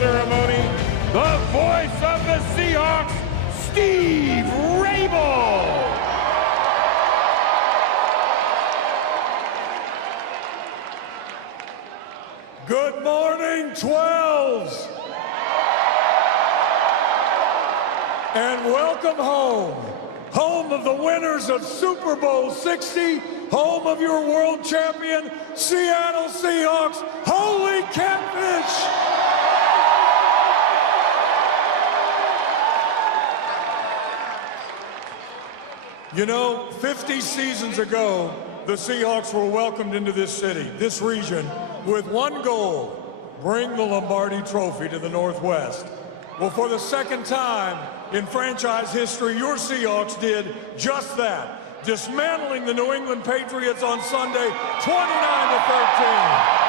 ceremony, the voice of the Seahawks, Steve Rabel. Good morning, 12s. And welcome home. Home of the winners of Super Bowl 60, home of your world champion, Seattle Seahawks. Holy catfish! You know, 50 seasons ago, the Seahawks were welcomed into this city, this region, with one goal: bring the Lombardi Trophy to the Northwest. Well, for the second time in franchise history, your Seahawks did just that, dismantling the New England Patriots on Sunday, 29-13.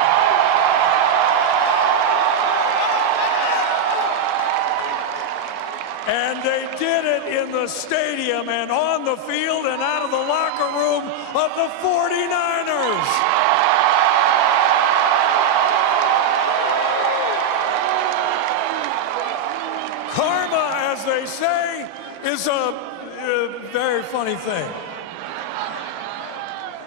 And they did it in the stadium and on the field and out of the locker room of the 49ers. Karma, as they say, is a very funny thing.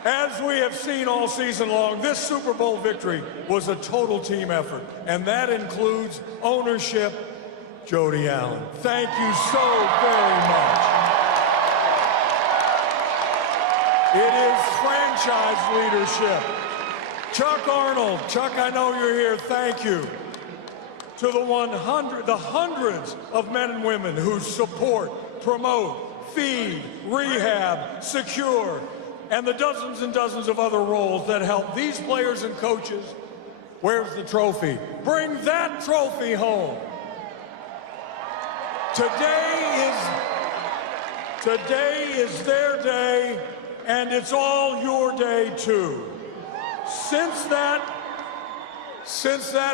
As we have seen all season long, this Super Bowl victory was a total team effort, and that includes ownership. Jody Allen, thank you so very much. It is franchise leadership. Chuck Arnold, Chuck, I know you're here, thank you. To the hundreds of men and women who support, promote, feed, rehab, secure, and the dozens and dozens of other roles that help these players and coaches. Where's the trophy? Bring that trophy home. Today is their day, and it's all your day too. Since that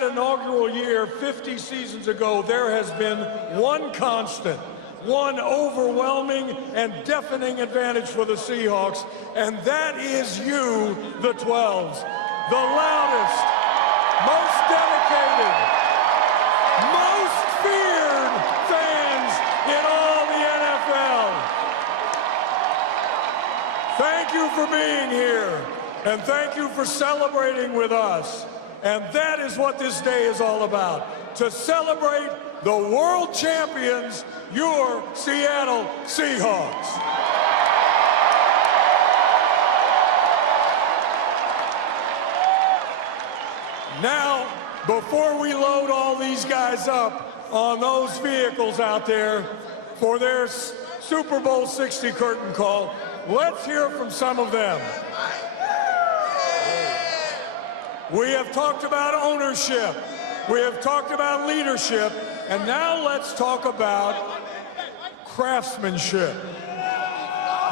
inaugural year, 50 seasons ago, there has been one constant, one overwhelming and deafening advantage for the Seahawks, and that is you, the 12s. The loudest, most dedicated, most feared fans in all the NFL. Thank you for being here, and thank you for celebrating with us. And that is what this day is all about, to celebrate the world champions, your Seattle Seahawks. Now, before we load all these guys up on those vehicles out there for their Super Bowl 60 curtain call, let's hear from some of them. We have talked about ownership, we have talked about leadership, and now let's talk about craftsmanship.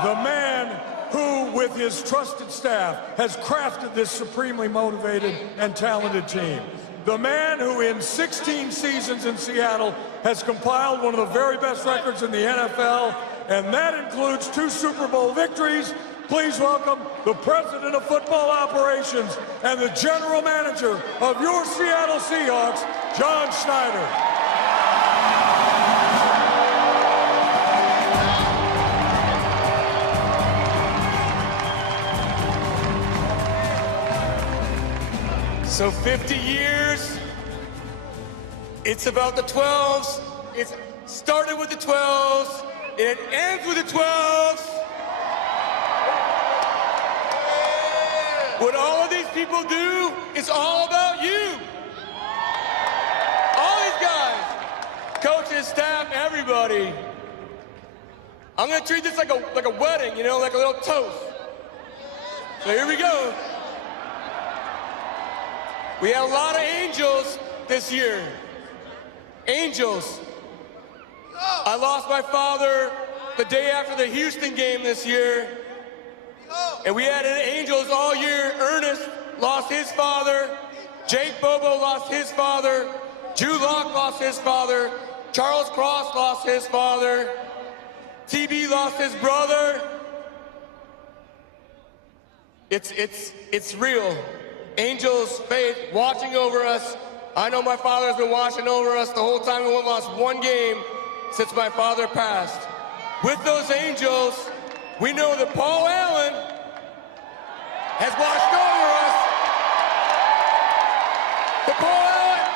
The man who, with his trusted staff, has crafted this supremely motivated and talented team. The man who, in 16 seasons in Seattle, has compiled one of the very best records in the NFL, and that includes 2 Super Bowl victories. Please welcome the President of Football Operations and the General Manager of your Seattle Seahawks, John Schneider. So 50 years, it's about the 12s. It started with the 12s, it ends with the 12s. What all of these people do is all about you. All these guys, coaches, staff, everybody. I'm gonna treat this like a wedding, you know, like a little toast. So here we go. We had a lot of angels this year. Angels. I lost my father the day after the Houston game this year. And we had angels all year. Ernest lost his father. Jake Bobo lost his father. Drew Lock lost his father. Charles Cross lost his father. TB lost his brother. It's real. Angels, faith, watching over us I know my father has been watching over us the whole time. We haven't lost one game since my father passed. With those angels, we know that Paul Allen has watched over us. But Paul Allen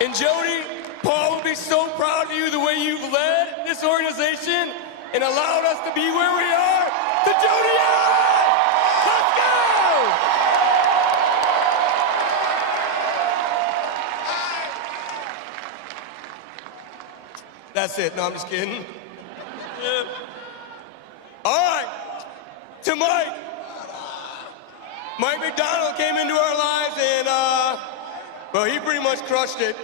and Jody, Paul will be so proud of you the way you've led this organization and allowed us to be where we are. To Jody Allen! Let's go! That's it. No, I'm just kidding. All right. To Mike. Mike McDonald came into our lives and, well, he pretty much crushed it.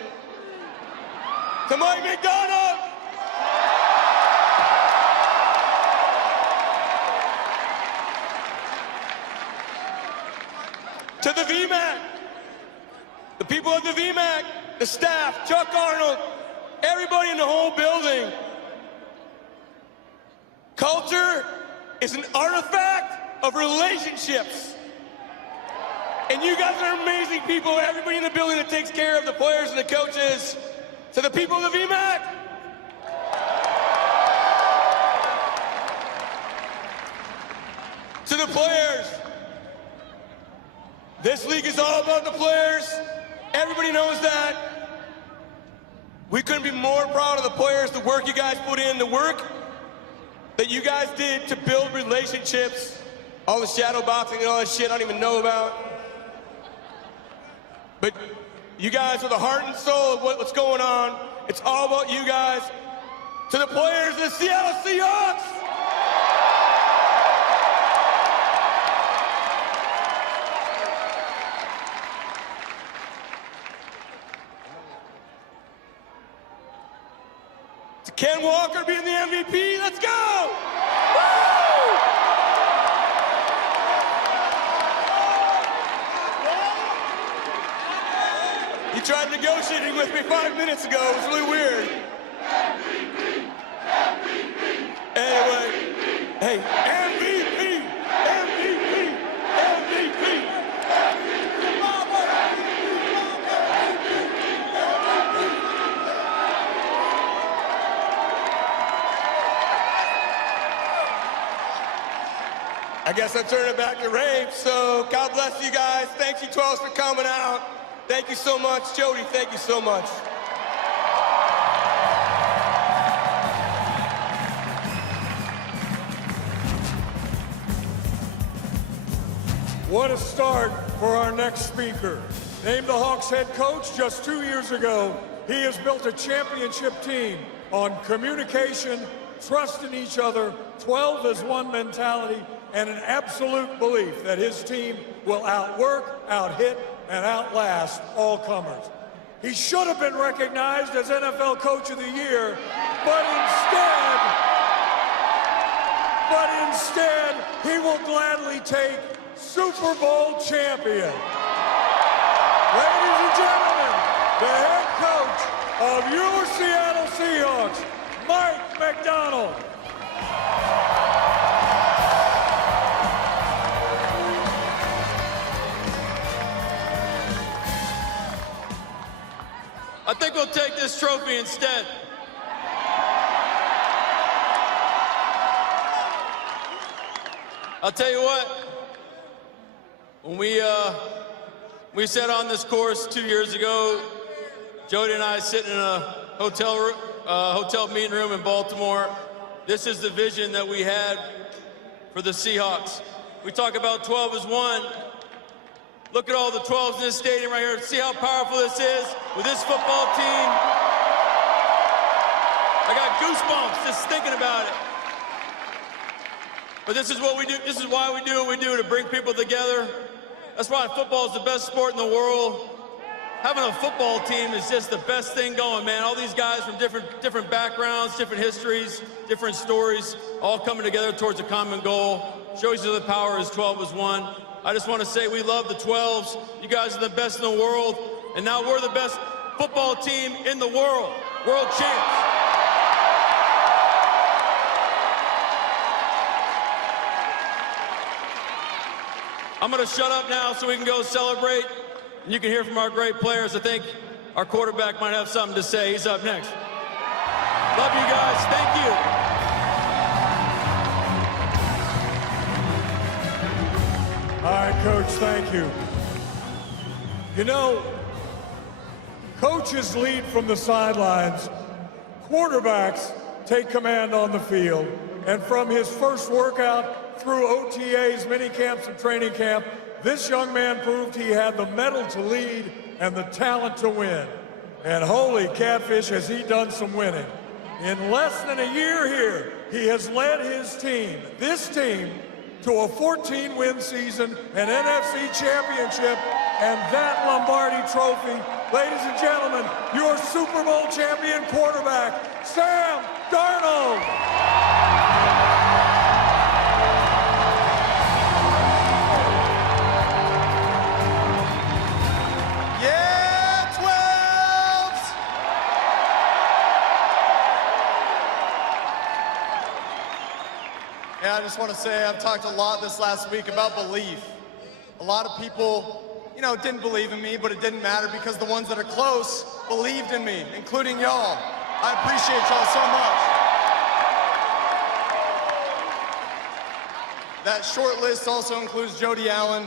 To Mike McDonald. To the VMAC, the people of the VMAC, the staff, Chuck Arnold, everybody in the whole building. Culture is an artifact of relationships. And you guys are amazing people, everybody in the building that takes care of the players and the coaches. To the people of the VMAC, to the players. This league is all about the players. Everybody knows that. We couldn't be more proud of the players, the work you guys put in, the work that you guys did to build relationships, all the shadow boxing and all that shit I don't even know about. But you guys are the heart and soul of what's going on. It's all about you guys. To the players of the Seattle Seahawks. To Ken Walker being the MVP, let's go! Woo! You tried negotiating with me 5 minutes ago. It was really weird. Anyway, hey, MVP, MVP, MVP. I guess I'll turn it back to Rafe. So God bless you guys. Thank you, 12s, for coming out. Thank you so much. Jody, thank you so much. What a start for our next speaker. Named the Hawks head coach just 2 years ago, he has built a championship team on communication, trust in each other, 12 as one mentality, and an absolute belief that his team will outwork, outhit, and outlast all comers. He should have been recognized as NFL Coach of the Year, but instead, he will gladly take Super Bowl champion. Ladies and gentlemen, the head coach of your Seattle Seahawks, Mike McDonald. I think we'll take this trophy instead. I'll tell you what, when we set on this course 2 years ago, Jody and I sitting in a hotel meeting room in Baltimore. This is the vision that we had for the Seahawks. We talk about 12 as one. Look at all the 12s in this stadium right here. See how powerful this is with this football team. I got goosebumps just thinking about it. But this is what we do. This is why we do what we do, to bring people together. That's why football is the best sport in the world. Having a football team is just the best thing going, man. All these guys from different backgrounds, different histories, different stories, all coming together towards a common goal. Shows you the power is 12 as one. I just want to say we love the 12s. You guys are the best in the world. And now we're the best football team in the world. World champs. I'm going to shut up now so we can go celebrate. and you can hear from our great players. I think our quarterback might have something to say. He's up next. Love you guys. Thank you. All right, Coach, thank you. You know, coaches lead from the sidelines. Quarterbacks take command on the field. And from his first workout through OTAs, mini camps, and training camp, this young man proved he had the mettle to lead and the talent to win. And holy catfish, has he done some winning. In less than a year here, he has led his team, this team, to a 14-win season, an NFC championship, and that Lombardi trophy. Ladies and gentlemen, your Super Bowl champion quarterback, Sam Darnold. Yeah, 12s! Yeah, I just want to say I've talked a lot this last week about belief. A lot of people, you know, didn't believe in me, but it didn't matter because the ones that are close believed in me, including y'all. I appreciate y'all so much. That short list also includes Jody Allen,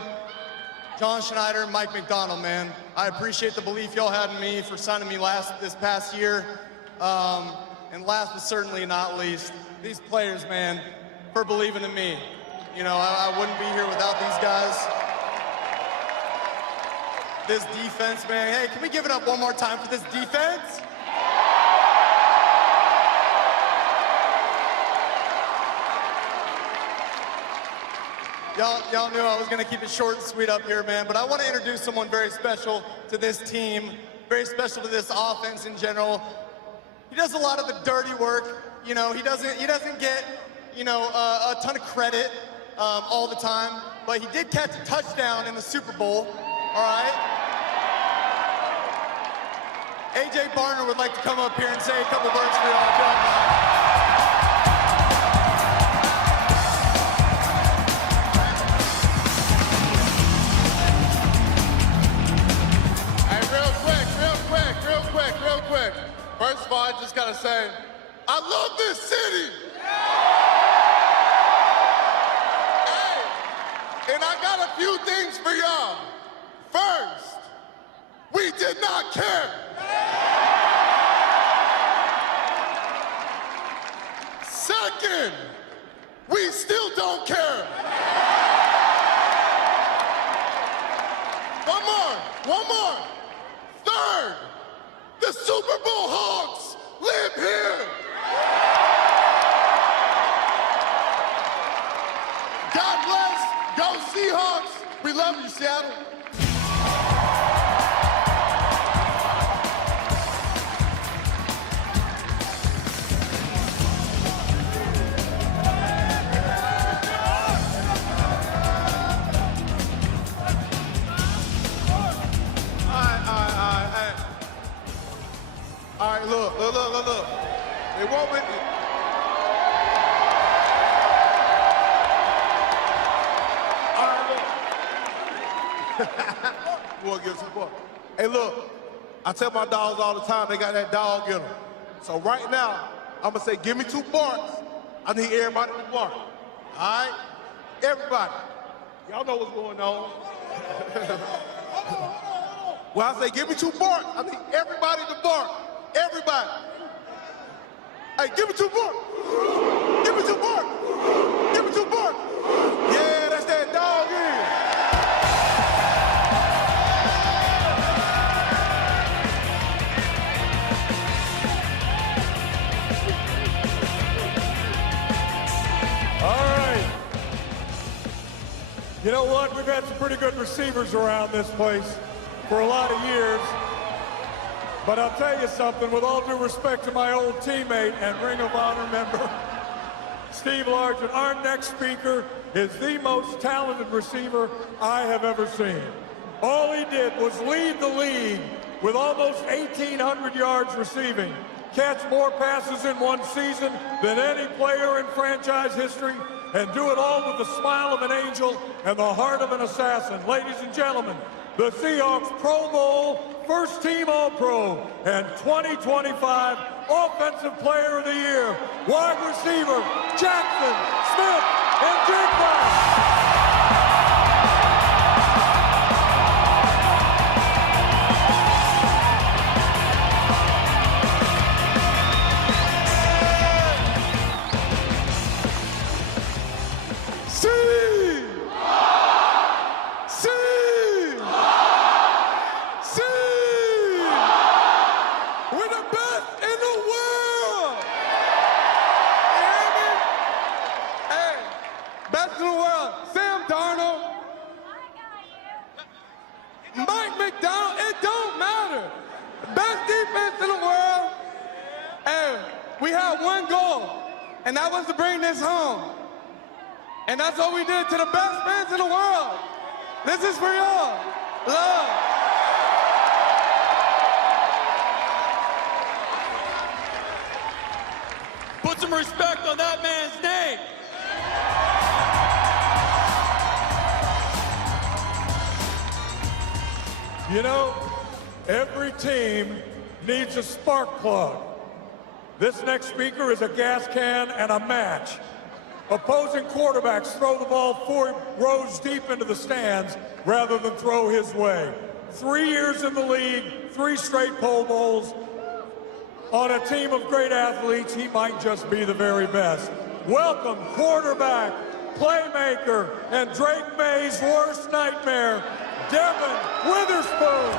John Schneider, Mike McDonald, man. I appreciate the belief y'all had in me for signing me this past year. And last but certainly not least, these players, man, for believing in me. You know, I wouldn't be here without these guys. This defense, man. Hey, can we give it up one more time for this defense? Y'all knew I was gonna keep it short and sweet up here, man, but I wanna introduce someone very special to this team, very special to this offense in general. He does a lot of the dirty work. You know, he doesn't get, you know, a ton of credit all the time, but he did catch a touchdown in the Super Bowl, all right? AJ Barner would like to come up here and say a couple words for y'all, if you don't mind. Real quick. First of all, I just gotta say, I love this city. Hey, and I got a few things for y'all. First, we did not care. Second, we still don't care. One more. Third, the Super Bowl Hawks live here. God bless. Go Seahawks. We love you, Seattle. All right, look. It won't be. All right, look. You want to give support? Hey, look. I tell my dogs all the time, they got that dog in them. So right now, I'm going to say, give me 2 barks. I need everybody to bark. All right? Everybody. Y'all know what's going on. Well, I say, give me 2 barks. I need everybody to bark. Everybody. Hey, give me 2 barks. Give me 2 barks. Give me 2 barks. Yeah, that's that dog in. All right. You know what? We've had some pretty good receivers around this place for a lot of years. But I'll tell you something, with all due respect to my old teammate and Ring of Honor member, Steve Largent, our next speaker is the most talented receiver I have ever seen. All he did was lead the league with almost 1,800 yards receiving, catch more passes in one season than any player in franchise history, and do it all with the smile of an angel and the heart of an assassin. Ladies and gentlemen, the Seahawks Pro Bowl, first team All-Pro, and 2025 Offensive Player of the Year, wide receiver Jackson Smith and Jigba. And that was to bring this home. And that's what we did to the best fans in the world. This is for y'all. Love. Put some respect on that man's name. You know, every team needs a spark plug. This next speaker is a gas can and a match. Opposing quarterbacks throw the ball 4 rows deep into the stands rather than throw his way. 3 years in the league, 3 straight Pro Bowls. On a team of great athletes, he might just be the very best. Welcome, quarterback, playmaker, and Drake May's worst nightmare, Devin Witherspoon.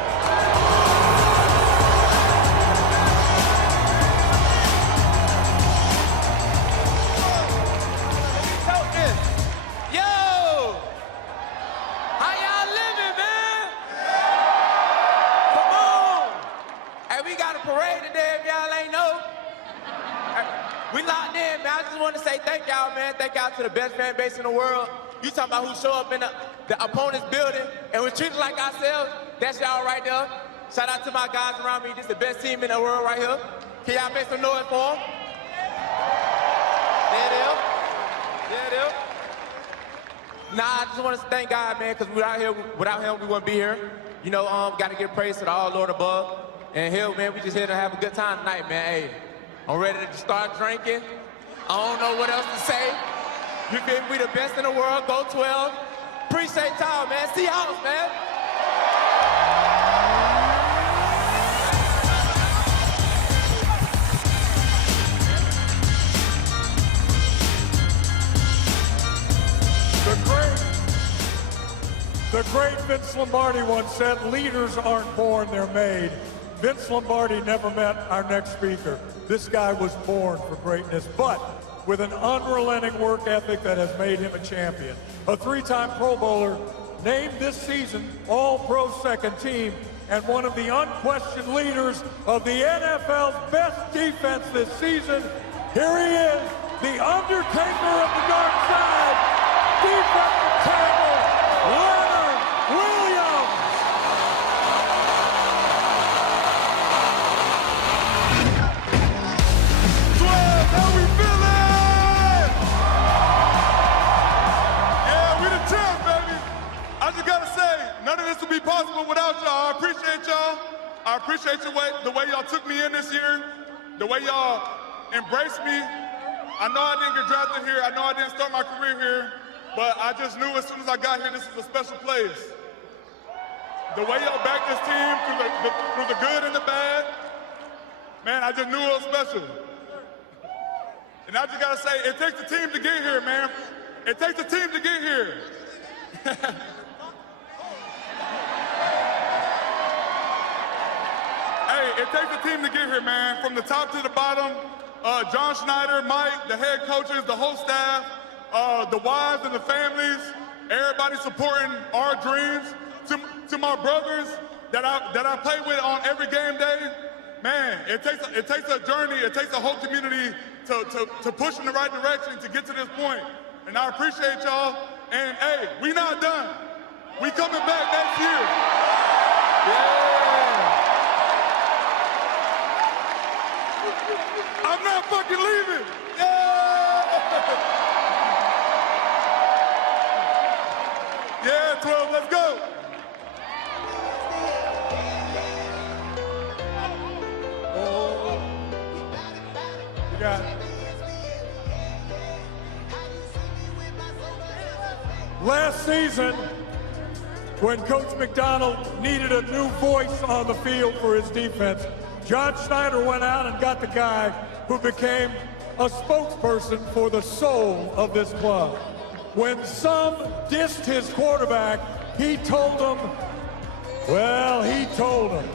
Thank y'all, man. Thank y'all to the best fan base in the world. You talking about who show up in the opponent's building and was treated like ourselves? That's y'all right there. Shout out to my guys around me. This is the best team in the world right here. Can y'all make some noise for them? There it is. There it is. Nah, I just want to thank God, man, because without him, we wouldn't be here. You know, got to give praise to the All-Lord above. And here, man, we just here to have a good time tonight, man. Hey, I'm ready to start drinking. I don't know what else to say. You feel me? We the best in the world. Go 12. Appreciate y'all, man. Seahawks, man. The great Vince Lombardi once said, leaders aren't born, they're made. Vince Lombardi never met our next speaker. This guy was born for greatness, but with an unrelenting work ethic that has made him a champion. A 3-time Pro Bowler, named this season All-Pro second team, and one of the unquestioned leaders of the NFL's best defense this season. Here he is, the Undertaker of the Dark Side, defensive tackle, Leonard Williams. How we feeling? Yeah, we the champ, baby. I just gotta say, none of this would be possible without y'all. I appreciate y'all. I appreciate the way y'all took me in this year, the way y'all embraced me. I know I didn't get drafted here. I know I didn't start my career here, but I just knew as soon as I got here, this was a special place. The way y'all backed this team through the good and the bad, man, I just knew it was special. And I just gotta say, it takes a team to get here, man. It takes a team to get here. Hey, it takes a team to get here, man. From the top to the bottom, John Schneider, Mike, the head coaches, the whole staff, the wives and the families, everybody supporting our dreams. To my brothers that I play with on every game day, man, it takes a journey. It takes a whole community to push in the right direction to get to this point. And I appreciate y'all. And hey, we not done. We coming back next year. Yeah. I'm not fucking leaving. Yeah. Yeah, 12, let's go. Last season, when Coach McDonald needed a new voice on the field for his defense, John Schneider went out and got the guy who became a spokesperson for the soul of this club. When some dissed his quarterback, he told them, well, he told them.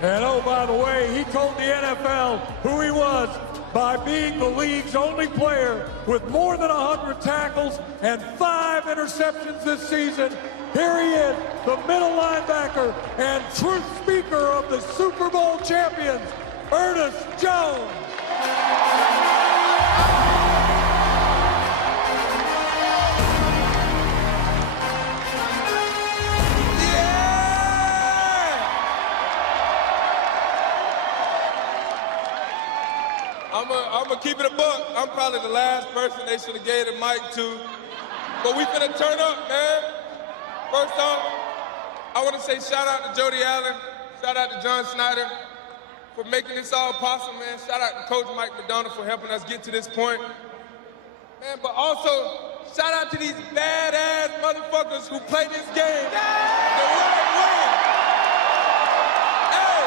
And oh, by the way, he told the NFL who he was by being the league's only player with more than 100 tackles and 5 interceptions this season. Here he is, the middle linebacker and truth speaker of the Super Bowl champions, Ernest Jones. I'm gonna keep it a buck. I'm probably the last person they should have gave the mic to. But we finna turn up, man. First off, I want to say shout out to Jody Allen, shout out to John Schneider for making this all possible, man. Shout out to Coach Mike McDonald for helping us get to this point. Man, but also, shout out to these badass motherfuckers who play this game the right way. Hey!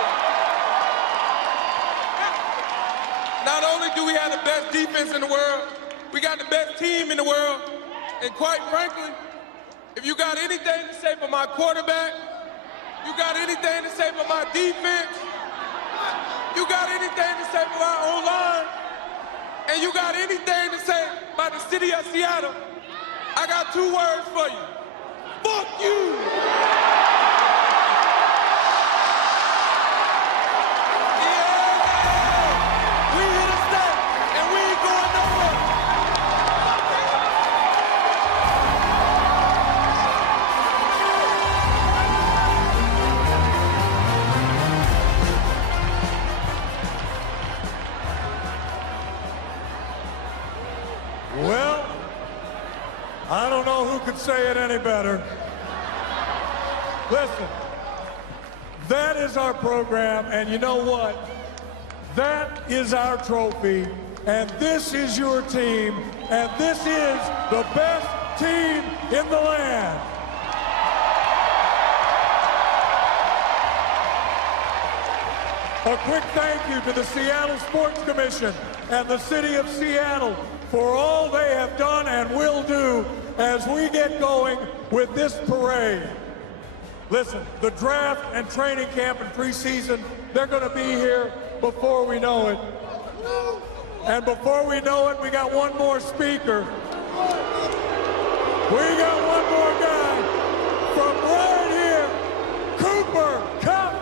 Not only do we have the best defense in the world, we got the best team in the world, and quite frankly, if you got anything to say for my quarterback, you got anything to say for my defense, you got anything to say for our O-line, and you got anything to say about the city of Seattle, I got 2 words for you. Fuck you! Well, I don't know who could say it any better. Listen, that is our program, and you know what? That is our trophy, and this is your team, and this is the best team in the land. A quick thank you to the Seattle Sports Commission and the city of Seattle for all they have done and will do as we get going with this parade. Listen, the draft and training camp and preseason, they're going to be here before we know it. And before we know it, we got one more speaker. We got one more guy from right here, Cooper Kupp.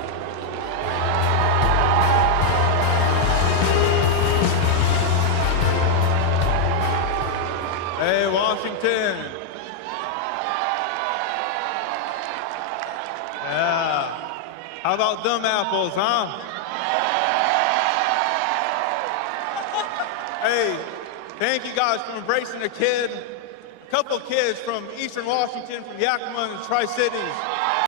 Hey, Washington. Yeah. How about them apples, huh? Hey, thank you guys for embracing the kid. A couple kids from Eastern Washington, from Yakima and the Tri-Cities.